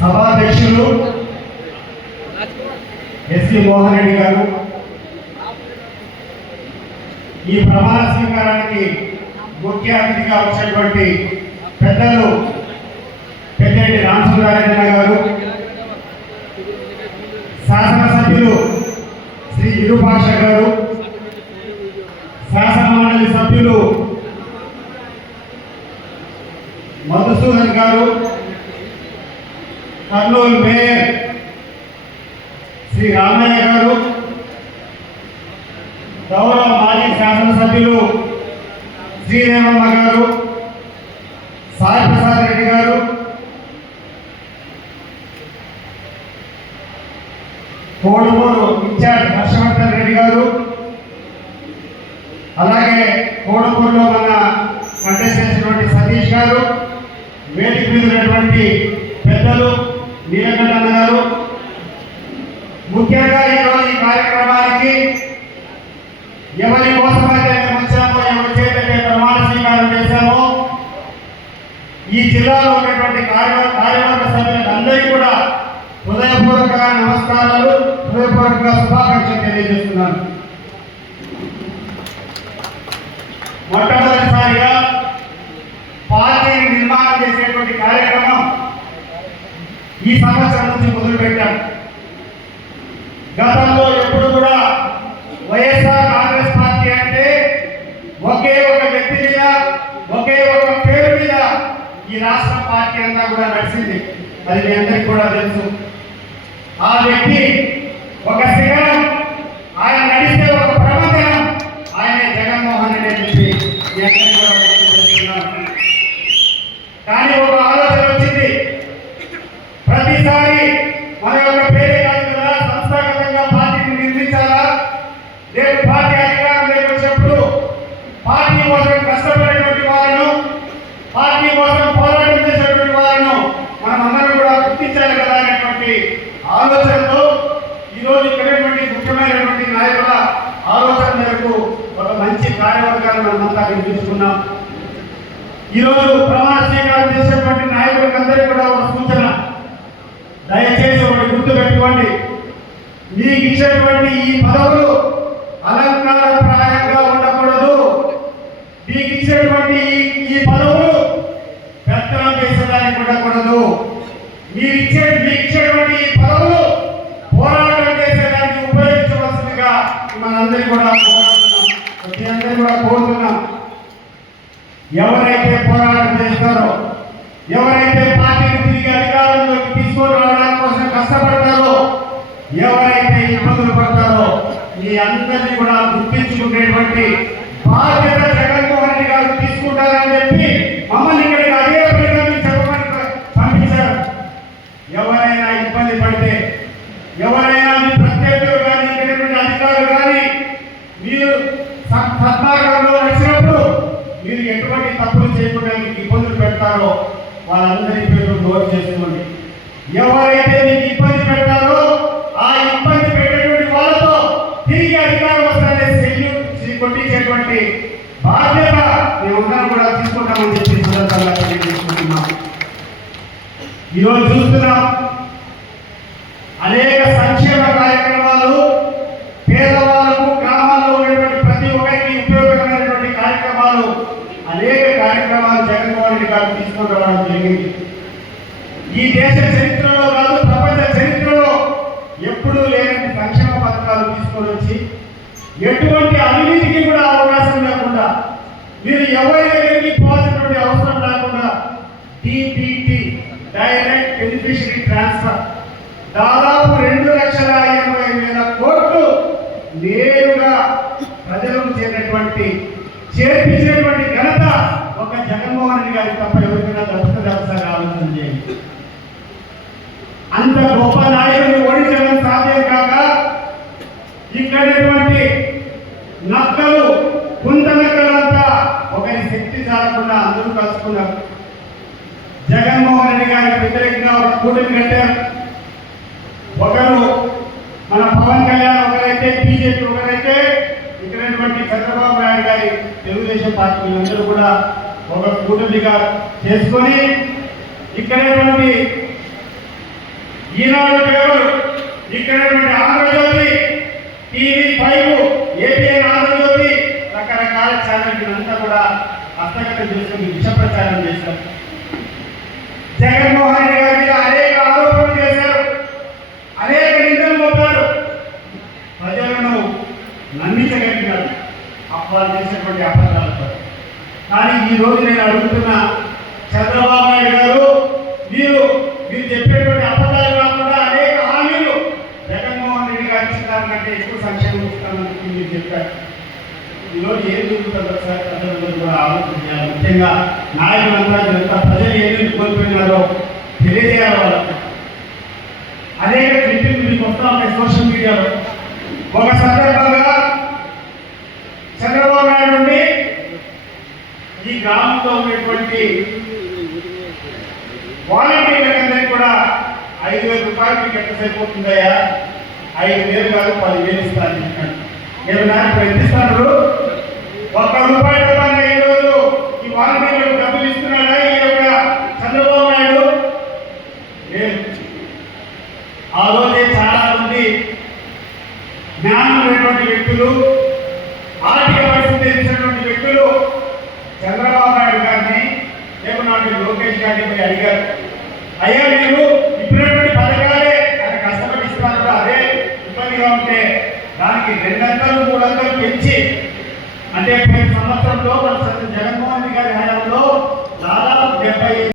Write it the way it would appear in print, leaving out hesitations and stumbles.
సభాధ్యక్షులు ఎస్వి మోహన్ రెడ్డి గారు, ఈ ప్రమాణ స్వీకారానికి ముఖ్య అతిథిగా వచ్చినటువంటి పెద్దలు పెద్దిరెడ్డి రామచంద్రారెడ్డి గారు, శాసనసభ్యులు శ్రీ విరూపాక్ష గారు, శాసన మండలి సభ్యులు మధుసూదన్ గారు, కర్నూలు మేయర్ శ్రీ రామయ్య గారు, గౌరవ మాజీ శాసనసభ్యులు శ్రీదేవమ్మ గారు, సాయి ప్రసాద్ రెడ్డి గారు, కోడుమూరు ఇన్ఛార్జ్ హర్షవర్ధన్ రెడ్డి గారు, అలాగే కోడుమూరులో మన కంటెస్ట్ చేసినటువంటి సతీష్ గారు, వేదిక మీద ఉన్నటువంటి పెద్దలు నీలకంఠ గారు, ముఖ్యంగా ఈరోజు ఈ కార్యక్రమానికి ఎవరి కోసమైతే మేము వచ్చామో, ఎవరి చేతైతే ప్రమాణ స్వీకారం చేశామో, ఈ జిల్లాలో ఉన్నటువంటి కార్యవర్గ సభ్యులందరికీ కూడా హృదయపూర్వకంగా నమస్కారాలు, హృదయపూర్వకంగా శుభాకాంక్షలు తెలియజేస్తున్నాను. మొట్టమొదటిసారిగా పార్టీని నిర్మాణం చేసేటువంటి కార్యక్రమం ఈ సంవత్సరం నుంచి మొదలుపెట్టాం. గతంలో ఎప్పుడు కూడా వైఎస్ఆర్ కాంగ్రెస్ పార్టీ అంటే ఒకే ఒక వ్యక్తి మీద, ఒకే ఒక పేరు మీద ఈ రాష్ట్ర పార్టీ అంతా కూడా నడిచింది. అది మీ అందరికీ కూడా తెలుసు. ఆ వ్యక్తి ఒక శిఖరం, ఆయన నడిస్తే ఒక ప్రబంధనం, ఆయనే జగన్మోహన్ రెడ్డి అని చెప్పి మీ అందరికీ కూడా తెలుసుకున్నాను. కానీ ఒక ఆలోచన వచ్చింది, ప్రతిసారి మన యొక్క పేరే కాదు కదా, సంస్థాగతంగా పార్టీని నిర్మించాలా, రేపు పార్టీ అధికారంలోకి వచ్చినప్పుడు పార్టీ కోసం కష్టపడేటువంటి వాళ్ళను, పార్టీ కోసం పోరాటం చేసేటువంటి వాళ్ళను మనం అందరం కూడా గుర్తించాలి కదా అనేటువంటి ఆలోచనతో ఈరోజు ఇక్కడటువంటి ముఖ్యమైనటువంటి నాయకుల ఆలోచన మేరకు ఒక మంచి కార్యవర్గాన్ని మనమంతా నిర్మించుకున్నాం. ఈరోజు ప్రమాణ స్వీకారం చేసేటువంటి నాయకులందరికీ కూడా ఒక సూచన, దయచేసి ఒకటి గుర్తు పెట్టుకోండి, మీకు ఇచ్చేటువంటి ఈ పదవులు అలంకారప్రాయంగా ఉండకూడదు. మీకు ఇచ్చేటువంటి ఈ పదవులు పెత్తనం చేసేదానికి ఉండకూడదు. మీకు ఇచ్చేటువంటి ఈ పదవులు పోరాటం చేసేదానికి ఉపయోగించవలసిందిగా మనందరికీ కూడా కోరుతున్నాం. ఎవరైతే పోరాటం చేస్తారో, ఎవరైతే పార్టీని తిరిగి అధికారంలోకి తీసుకొని రావడానికి కోసం కష్టపడతారో, ఎవరైతే ఇబ్బందులు పడతారో, మీ అందరినీ కూడా గుర్తించుకునేటువంటి బాధ్యత జగన్మోహన్ రెడ్డి గారు తీసుకుంటారని చెప్పి మమ్మల్ని ఇక్కడికి అదే పనిగా చెప్పమని పంపించారు. ఎవరైనా ఇబ్బంది పడితే, ఎవరైనా మీ ప్రత్యర్థులు కానీ, ఇక్కడ అధికారులు కానీ మీరు సత్మార్గంలో నడిచినప్పుడు మీరు ఎటువంటి తప్పులు చేయకుండా మీకు ఇబ్బందులు పెడతారో వాళ్ళందరి పేరు నోట్ చేసుకోండి. ఎవరైతే మీకు ఇబ్బంది పెడతారో ఆ ఇబ్బంది పెట్టేటువంటి వాళ్ళతో తిరిగి అధికారం వస్తానే కొట్టించేటువంటి బాధ్యత మేమందరం కూడా తీసుకుంటామని చెప్పి సందర్భంగా తెలియజేసుకుంటున్నాం. ఈరోజు చూస్తున్నాం అనేక సంక్షేమ కార్యక్రమాలు, పేదవాళ్ళకు, గ్రామాల్లో ఉన్నటువంటి ప్రతి ఒక్కరికి ఉపయోగకరమైనటువంటి కార్యక్రమాలు, అనేక కార్యక్రమాలు జగన్మోహన్ రెడ్డి గారు తీసుకొని రావడం జరిగింది. ఈ దేశ చరిత్రలో కాదు, ప్రపంచ చరిత్రలో ఎప్పుడూ లేని సంక్షేమ పథకాలు తీసుకొని వచ్చి ఎటువంటి అవినీతికి కూడా అవకాశం లేకుండా, మీరు ఎవరి దగ్గరికి పోవాల్సినటువంటి అవసరం లేకుండా డిబిటి, డైరెక్ట్ బెనిఫిషరీ ట్రాన్స్ఫర్, దాదాపు 2,80,000 కోట్లు నేరుగా ప్రజలకు చేర్పించినటువంటి ఘనత ఒక జగన్మోహన్ రెడ్డి గారికి తప్ప ఎవరికైనా దక్కుతుంది. ఒకసారి ఆలోచన చేయండి. అంత గొప్ప నాయకుడిని ఓడించడం సాధ్యం కాక ఇక్కడటువంటి నక్కలు, కుంట నక్కలంతా ఒకరి శక్తి చాలకుండా అందరూ కలుసుకున్నారు. జగన్మోహన్ రెడ్డి గారికి వ్యతిరేకంగా ఒక కూటమి కట్టారు. ఒకరు మన పవన్ కళ్యాణ్, ఒకరైతే బీజేపీ, ఒకరైతే ఇక్కడ చంద్రబాబు నాయుడు నాయుడు గారి తెలుగుదేశం పార్టీ అందరూ కూడా ఒక కూటమిగా చేసుకొని ఇక్కడేటువంటి ఈనాడు పేపర్, ఇక్కడేటువంటి ఆంధ్రజ్యోతి, TV5, APN ఆంధ్రజ్యోతి, రకరకాల ఛానళ్ళంతా కూడా హస్తగతం చేసుకుని విష ప్రచారం చేశారు. జగన్మోహన్ రెడ్డి గారి మీద అనేక ఆరోపణలు చేశారు, అనేక నిందలు మోపారు, ప్రజలను నమ్మించగలిగినారు అప్పాలు చేసినటువంటి అబద్ధాలతో. కానీ ఈ రోజు నేను అడుగుతున్న చంద్రబాబు నాయుడు గారు, మీరు చెప్పేటువంటి అబద్ధాలు కాకుండా అనేక హామీలు జగన్మోహన్ రెడ్డి గారు ఇచ్చిన దానికంటే ఎక్కువ సంక్షేమం ఇస్తామని మీరు చెప్పారు. ఈరోజు ఏం జరుగుతుందో సార్ ప్రజలందరూ కూడా ఆలోచన చేయాలి. ముఖ్యంగా నాయకులంతా జనతా ప్రజలు ఏమేమి కోల్పోయినారో తెలియజేయాలి వాళ్ళకి. అనేక క్లిప్పింగ్ మీకు వస్తూ ఉంటాయి సోషల్ మీడియాలో. ఒక సందర్భంగా చంద్రబాబు నాయుడు నుండి ఈ గ్రామంలో ఉన్నటువంటి వాలంటీర్లందరికీ కూడా 5,000 రూపాయలు మీకు ఎంత సరిపోతుందయ్యా, 5,000 కాదు 10,000 ఇస్తాను చెప్పాను. నేను నాకు ప్రయత్నిస్తాను. ₹1 డబ్బాగా ఈరోజు ఈ వాలంటీర్లకు డబ్బులు ఇస్తున్నాడా ఈ యొక్క చంద్రబాబు నాయుడు? లేదు. ఆ రోజే చాలా మంది జ్ఞానం ఉన్నటువంటి వ్యక్తులు, ఆర్థిక పరిస్థితి తెలిసినటువంటి వ్యక్తులు చంద్రబాబు నాయుడు గారిని లేకున్నటువంటి లోకేష్ గారిని పోయి అడిగారు, అయ్యా మీరు ఇప్పుడటువంటి పథకాలే ఆయన కష్టపడి ఇస్తున్నారు, అదే ఇబ్బందిగా ఉంటే దానికి 200, 300 పెంచి, అంటే 10 సంవత్సరంలో మన జగన్మోహన్ రెడ్డి గారి హయాంలో దాదాపు 70